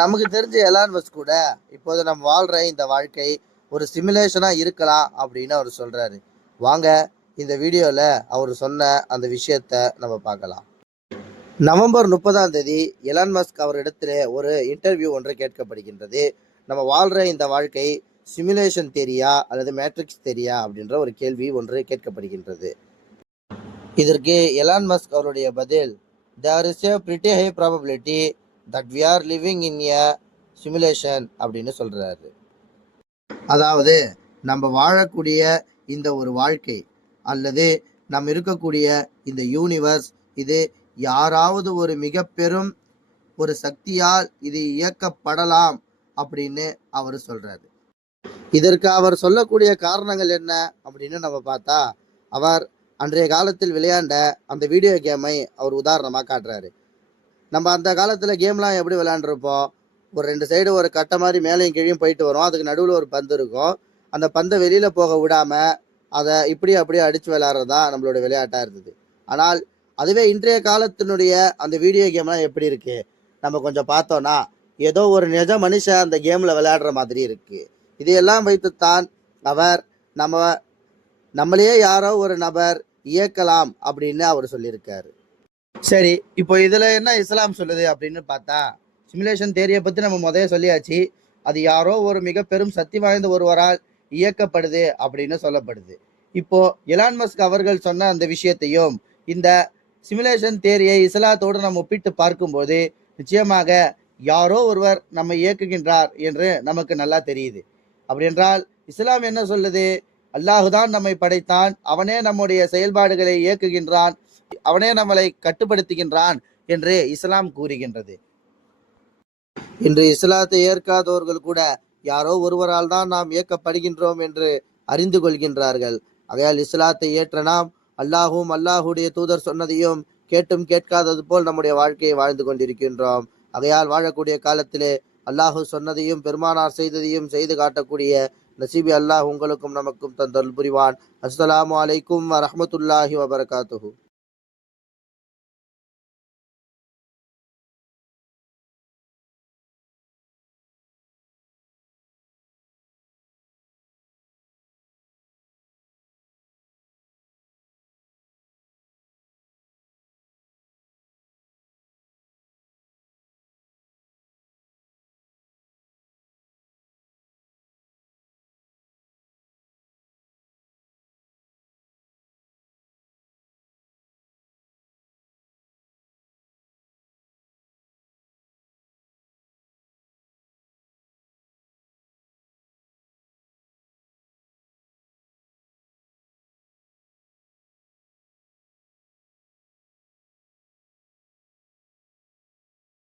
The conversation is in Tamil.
நமக்கு தெரிஞ்ச எலான் மஸ்க் கூட இப்போது நம்ம வாழ்ற இந்த வாழ்க்கை ஒரு சிமுலேஷனா இருக்கலாம் அப்படின்னு அவர் சொல்றாரு. வாங்க இந்த வீடியோல அவர் சொன்ன அந்த விஷயத்த நம்ம பார்க்கலாம். நவம்பர் முப்பதாம் தேதி எலான் மஸ்க் அவரிடத்துல ஒரு இன்டர்வியூ ஒன்று கேட்கப்படுகின்றது. நம்ம வாழ்ற இந்த வாழ்க்கை சிமுலேஷன் தெரியா அல்லது மேட்ரிக்ஸ் தெரியா அப்படின்ற ஒரு கேள்வி ஒன்று கேட்கப்படுகின்றது. இதற்கு எலான் மஸ்க் அவருடைய பதில் there is a pretty high probability that we are living in a simulation அப்படின்னு சொல்கிறாரு அதாவது நம்ம வாழக்கூடிய இந்த ஒரு வாழ்க்கை அல்லது நம்ம இருக்கக்கூடிய இந்த யூனிவர்ஸ் இது யாராவது ஒரு மிக பெரும் ஒரு சக்தியால் இது இயக்கப்படலாம் அப்படின்னு அவர் சொல்றாரு. இதற்கு அவர் சொல்லக்கூடிய காரணங்கள் என்ன அப்படின்னு நம்ம பார்த்தா அவர் அன்றைய காலத்தில் விளையாண்ட அந்த வீடியோ கேமை அவர் உதாரணமாக காட்டுறாரு. நம்ம அந்த காலத்தில் கேம்லாம் எப்படி விளையாண்டுருப்போம்? ஒரு ரெண்டு சைடு ஒரு கட்டை மாதிரி மேலேயும் கீழேயும் போயிட்டு வரும். அதுக்கு நடுவில் ஒரு பந்து இருக்கும். அந்த பந்தை வெளியில் போக விடாமல் அதை இப்படி அப்படியே அடித்து விளாட்றது தான் நம்மளோட விளையாட்டாக இருந்தது. ஆனால் அதுவே இன்றைய காலத்தினுடைய அந்த வீடியோ கேம்லாம் எப்படி இருக்குது நம்ம கொஞ்சம் பார்த்தோன்னா ஏதோ ஒரு நிஜ மனுஷன் அந்த கேமில் விளையாடுற மாதிரி இருக்குது இதையெல்லாம் வைத்துத்தான் அவர் நம்ம நம்மளையே யாரோ ஒரு நபர் இயக்கலாம் அப்படின்னு அவர் சொல்லியிருக்காரு. சரி இப்போ இதில் என்ன இஸ்லாம் சொல்லுது அப்படின்னு பார்த்தா சிமுலேஷன் தேரியை பற்றி நம்ம முதல்ல சொல்லியாச்சு. அது யாரோ ஒரு மிக பெரும் சக்தி வாய்ந்த ஒருவரால் இயக்கப்படுது அப்படின்னு சொல்லப்படுது. இப்போ எலான் மஸ்க் அவர்கள் சொன்ன அந்த விஷயத்தையும் இந்த சிமுலேஷன் தேரியை இஸ்லாத்தோடு நம்ம ஒப்பிட்டு பார்க்கும்போது நிச்சயமாக யாரோ ஒருவர் நம்ம இயக்குகின்றார் என்று நமக்கு நல்லா தெரியுது. அப்படி என்றால் இஸ்லாம் என்ன சொல்லுது? அல்லாஹுதான் நம்மை படைத்தான் அவனே நம்முடைய செயல்பாடுகளை இயக்குகின்றான் அவனே நம்மளை கட்டுப்படுத்துகின்றான் என்று இஸ்லாம் கூறுகின்றது. இன்று இஸ்லாத்தை ஏற்காதவர்கள் கூட யாரோ ஒருவரால் தான் நாம் இயக்கப்படுகின்றோம் என்று அறிந்து கொள்கின்றார்கள். ஆகையால் இஸ்லாத்தை ஏற்ற நாம் அல்லாஹும் அல்லாஹுடைய தூதர் சொன்னதையும் கேட்டும் கேட்காதது போல் நம்முடைய வாழ்க்கையை வாழ்ந்து கொண்டிருக்கின்றோம். ஆகையால் வாழக்கூடிய காலத்திலே அல்லாஹு சொன்னதையும் பெருமானார் செய்ததையும் செய்து காட்டக்கூடிய நசீபி அல்லாஹ் உங்களுக்கும் நமக்கும் தந்தல் புரிவான். அஸ்லாம் அலைக்கும் வரமத்துல்லாஹி வபரகாத்து